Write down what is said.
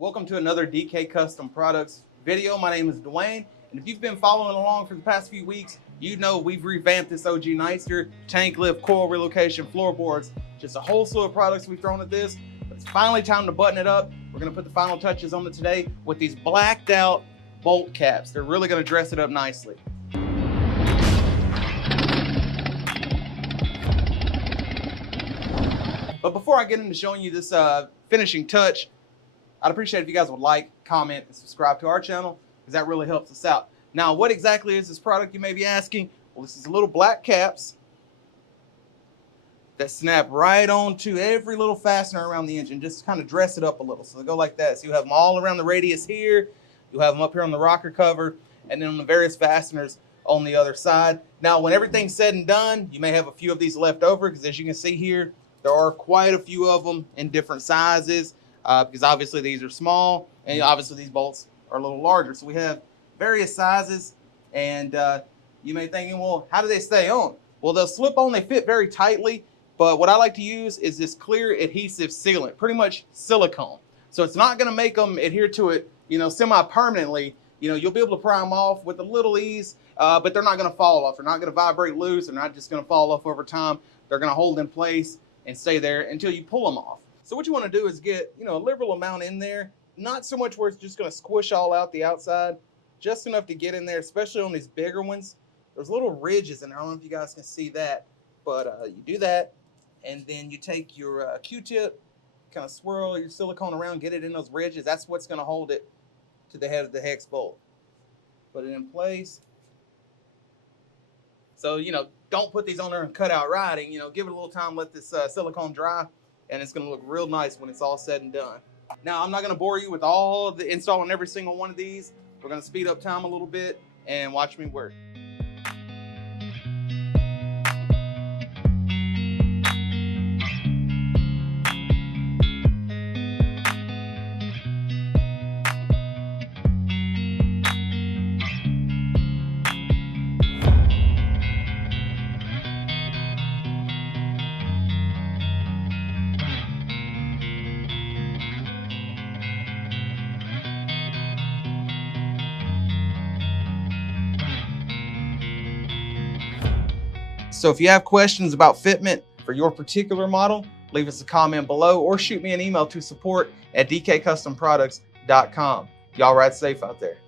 Welcome to another DK Custom Products video. My name is Dwayne, and if you've been following along for the past few weeks, you know we've revamped this OG Nightster, tank lift, coil relocation, floorboards, just a whole slew of products we've thrown at this. But it's finally time to button it up. We're gonna put the final touches on it today with these blacked out bolt caps. They're really gonna dress it up nicely. But before I get into showing you this finishing touch, I'd appreciate if you guys would like, comment, and subscribe to our channel, because that really helps us out. Now, what exactly is this product, you may be asking? Well, this is little black caps that snap right onto every little fastener around the engine, just to kind of dress it up a little. So they go like that. So you have them all around the radius here, you have them up here on the rocker cover, and then on the various fasteners on the other side. Now, when everything's said and done, you may have a few of these left over, because as you can see here, there are quite a few of them in different sizes, because obviously these are small, and obviously these bolts are a little larger. So we have various sizes, and you may be thinking, well, how do they stay on? Well, they'll slip on, they fit very tightly, but what I like to use is this clear adhesive sealant, pretty much silicone. So it's not gonna make them adhere to it, semi-permanently. You'll be able to pry them off with a little ease, but they're not gonna fall off. They're not gonna vibrate loose. They're not just gonna fall off over time. They're gonna hold in place and stay there until you pull them off. So what you want to do is get, a liberal amount in there, not so much where it's just going to squish all out the outside, just enough to get in there, especially on these bigger ones. There's little ridges, and I don't know if you guys can see that, but you do that, and then you take your Q-tip, kind of swirl your silicone around, get it in those ridges. That's what's going to hold it to the head of the hex bolt. Put it in place. So, don't put these on there and cut out riding. Give it a little time, let this silicone dry, and it's going to look real nice when it's all said and done. Now, I'm not going to bore you with all the installing every single one of these. We're going to speed up time a little bit and watch me work. So if you have questions about fitment for your particular model, leave us a comment below or shoot me an email to support@dkcustomproducts.com. Y'all ride safe out there.